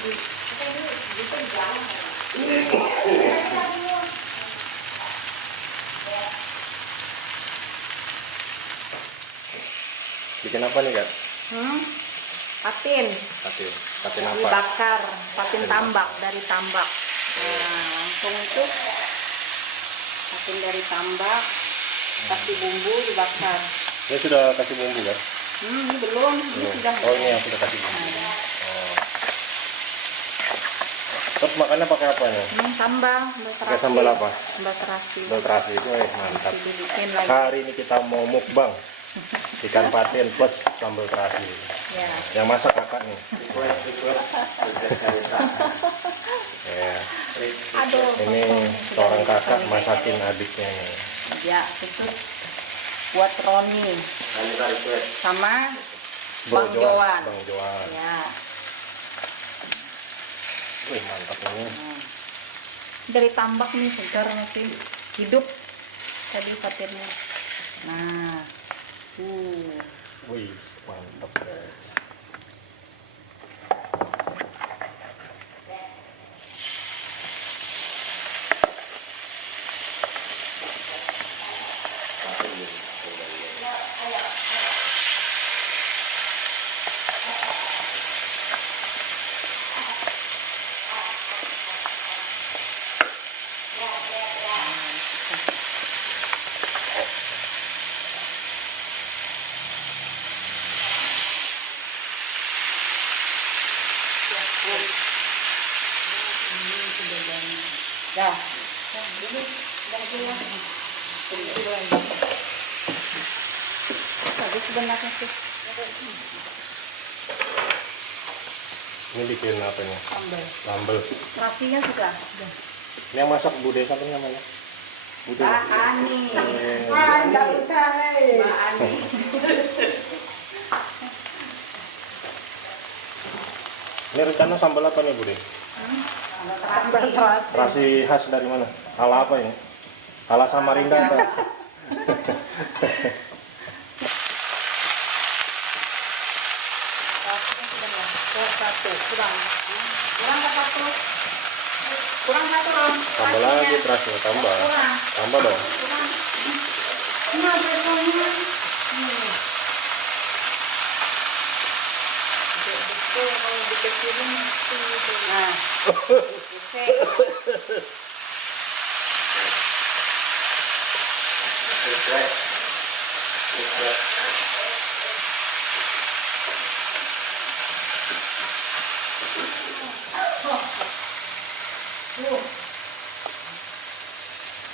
Bikin apa nih, Kak? Patin. Patin apa? Dibakar, patin tambak dari tambak. Nah, langsung itu patin dari tambak, kasih bumbu dibakar. Ini sudah kasih bumbu, kan? Ini belum, ini sudah. Oh, ini yang sudah kasih bumbu. Oh. Terus makannya pakai apa nih? Sambal terasi. Pakai sambal apa? Sambal terasi. Sambal terasi itu mantap. Dibikin lagi. Hari ini kita mau mukbang ikan patin plus sambal terasi. Ya. Yang masak kakak nih. Ya. Aduh. Ini seorang kakak masakin adiknya nih. Ya, itu buat Roni sama Bang Joan. Bang Joan. Ya. Wih, mantap ini. Dari tambak nih segar masih hidup tadi patinnya. Nah, Wih, mantap. dah. Ini dah jelas. Habis sebenarnya sih. Ini bikin apa nih? Sambal. Sambal. Terasinya sudah. Ini yang masak Bude siapa namanya? Bude. Mbak Ani. Enggak usah, Mbak Ani. Ini rencana sambal apa nih Bude? Sambal terasi. Terasi khas dari mana? Ala apa ini? Ala Samarinda apa? Satu kurang satu kurang satu Rom. Tambah lagi terasi, tambah. Tambah dong. Ini ada ikannya. Kalau dikecilin nah.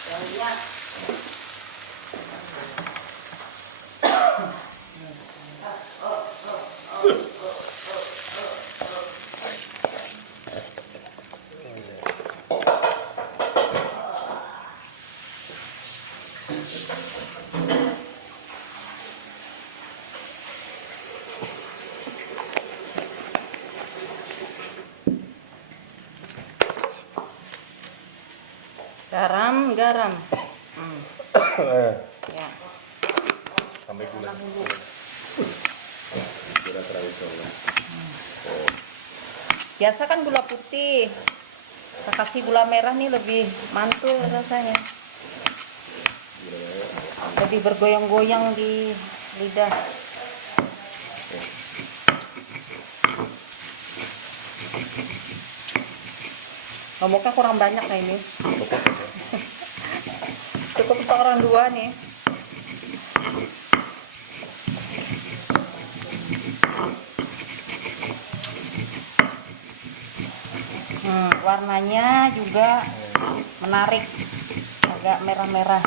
Banyak. Garam. Ya. Sampai gula. Gula tradisional. Biasa kan gula putih. Kita kasih gula merah nih lebih mantul rasanya. Lebih bergoyang-goyang di lidah. Ngomongnya kurang banyak lah ini. Cukup untuk orang dua nih. Warnanya juga menarik, agak merah-merah.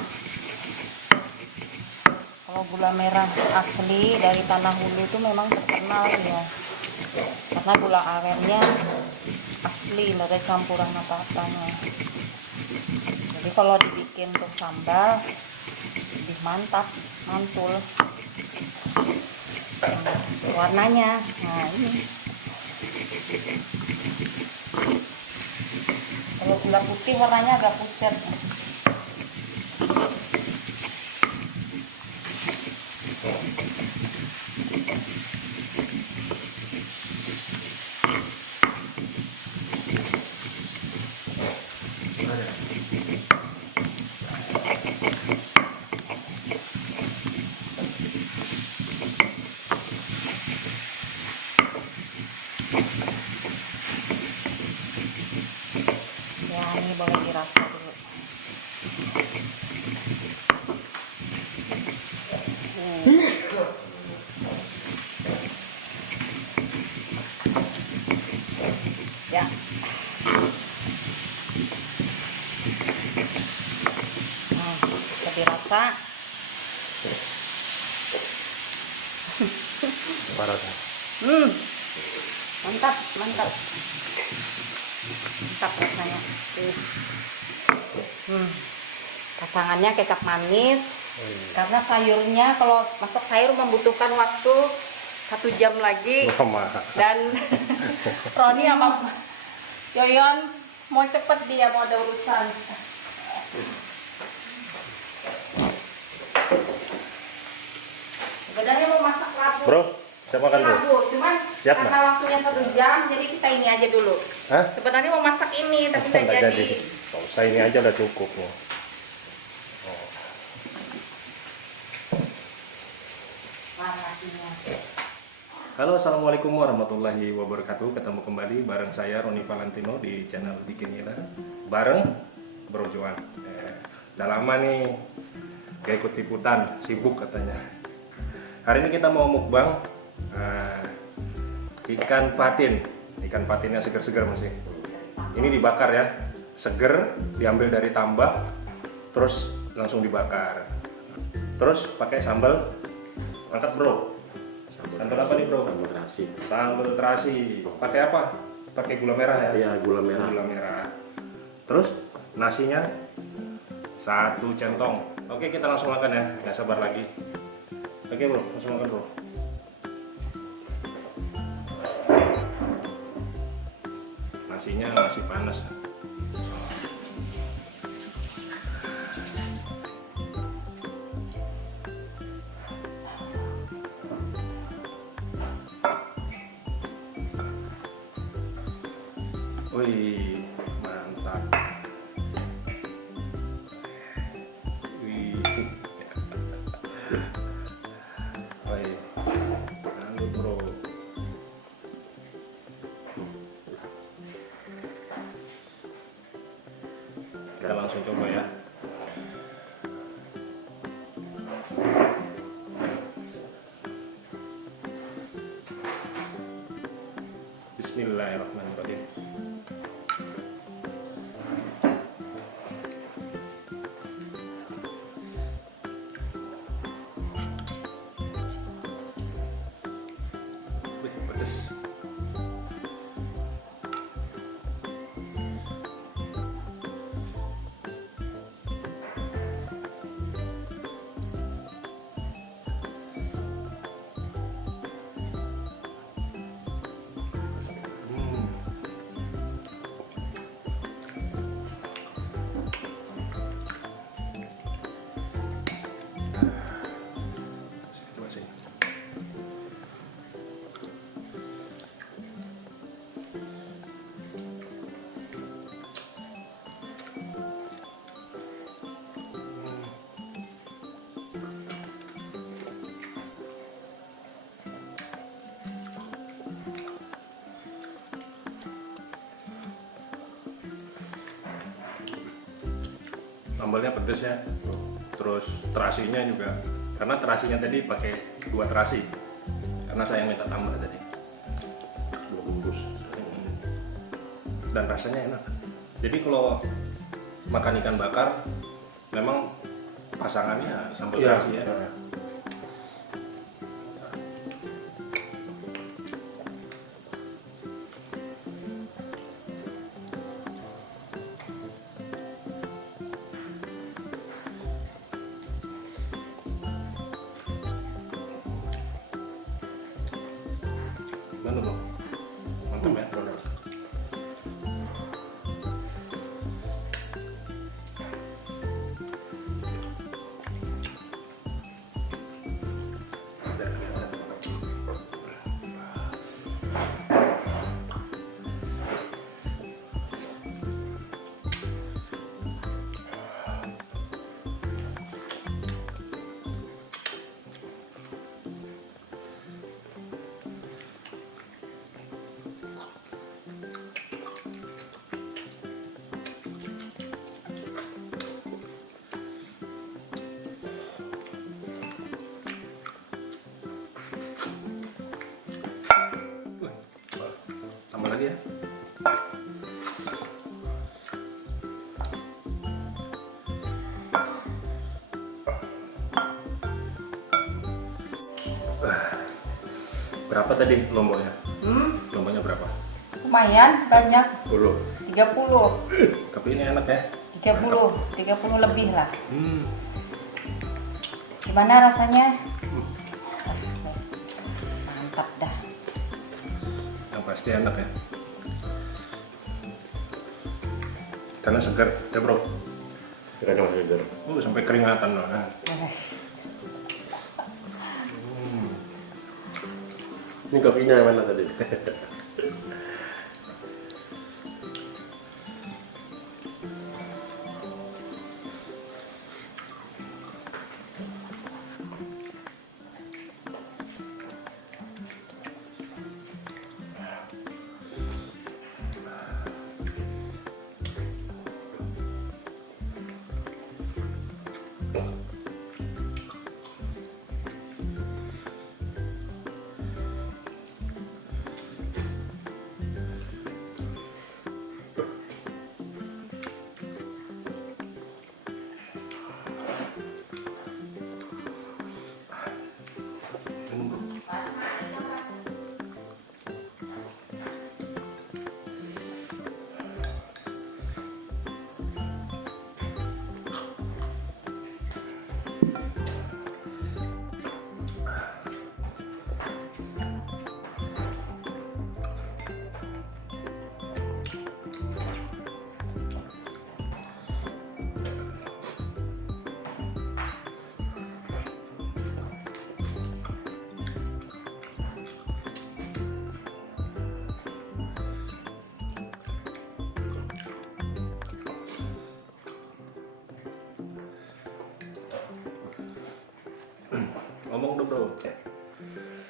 Kalau gula merah asli dari Tanah Hulu itu memang terkenal ya, karena gula arennya asli, nggak ada campuran apa-apanya. Jadi kalau dibikin untuk sambal lebih mantap, mantul. Warnanya, nah ini. Kalau gula putih warnanya agak pucat. Ya, ini boleh dirasa dulu. Ya. Nah, dirasa. Parah kan? Mantap, mantap. Mantap rasanya. Pasangannya kecap manis. Karena sayurnya kalau masak sayur membutuhkan waktu 1 jam lagi. Lama. Dan Roni sama Yoyon mau cepet, dia mau ada urusan. Sebenarnya mau masak labu. Bro, siap makan bro? Labu, cuman Siap, karena waktunya 1 jam, jadi kita ini aja dulu. Hah? Sebenarnya mau masak ini, tapi nggak Nggak jadi. Nggak usah, ini aja udah cukup nih. Halo, assalamualaikum warahmatullahi wabarakatuh. Ketemu kembali bareng saya Roni Valentino di channel Bikin Nila bareng Bro Joan. Udah lama nih gak ikut-ikutan, sibuk katanya. Hari ini kita mau mukbang ikan patin. Ikan patinnya seger-seger masih. Ini dibakar ya, seger, diambil dari tambak, terus langsung dibakar. Terus pakai sambal, angkat bro. Sambal apa nih bro? Sambal terasi. Sambal terasi. Pakai apa? Pakai gula merah ya? Iya, gula merah. Gula merah. Terus nasinya 1 centong. Oke, kita langsung makan ya. Gak sabar lagi. Oke bro, langsung makan bro. Nasinya masih panas. Wih, mantap. Wih. Wih. Lalu bro. Kita langsung coba ya. Bismillahirrahmanirrahim. Wih, pedes. Coba sini. Sambalnya pedes ya, terus terasinya juga, karena terasinya tadi pakai 2 terasi, karena saya minta tambah tadi 2 bungkus. Dan rasanya enak. Jadi kalau makan ikan bakar memang pasangannya sambal terasi ya. Gimana bro? Mantap ya? Tambah lagi ya. Berapa tadi lomboknya? Lomboknya berapa? Lumayan banyak, 10. 30. Tapi ini enak ya. 30 lebih lah. Hmm. Gimana rasanya? Mantap dah. Yang pasti enak ya. Karena segar ya bro. Kira-kira masih segar. Sampai keringatan loh. Nah. Ini kopinya yang mana tadi? Ngomong dong bro.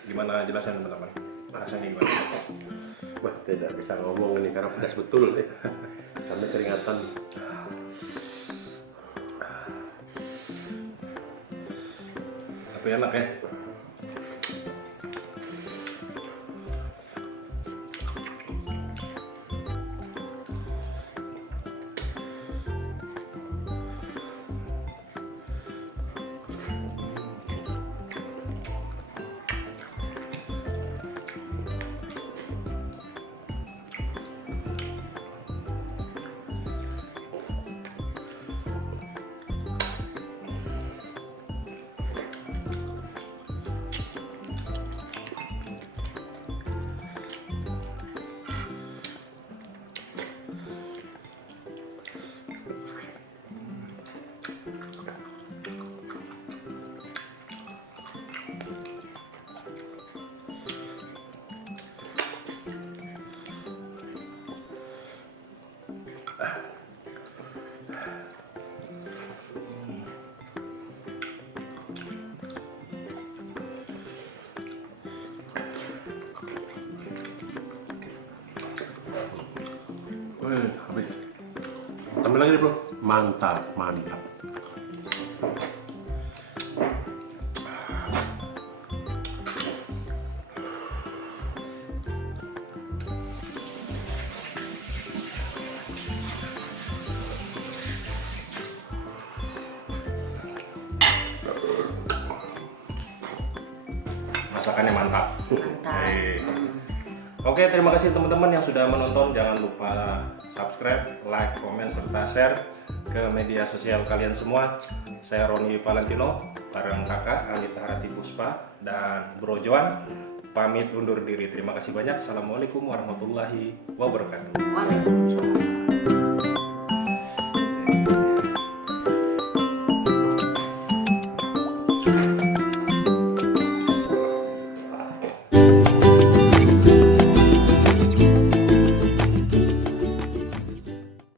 Gimana jelasin teman-teman? Rasanya gimana? Wah, tidak bisa ngomong ini karena pedas betul ya. Sampai keringatan. Tapi enak ya. Habis. Tambah lagi deh bro. Mantap, mantap. Masakannya mantap. Mantap. Oke, terima kasih teman-teman yang sudah menonton. Jangan lupa subscribe, like, komen, serta share ke media sosial kalian semua. Saya Roni Valentino, bareng kakak Anita Harati Puspa dan Bro Joan pamit undur diri. Terima kasih banyak. Assalamualaikum warahmatullahi wabarakatuh. Waalaikumsalam.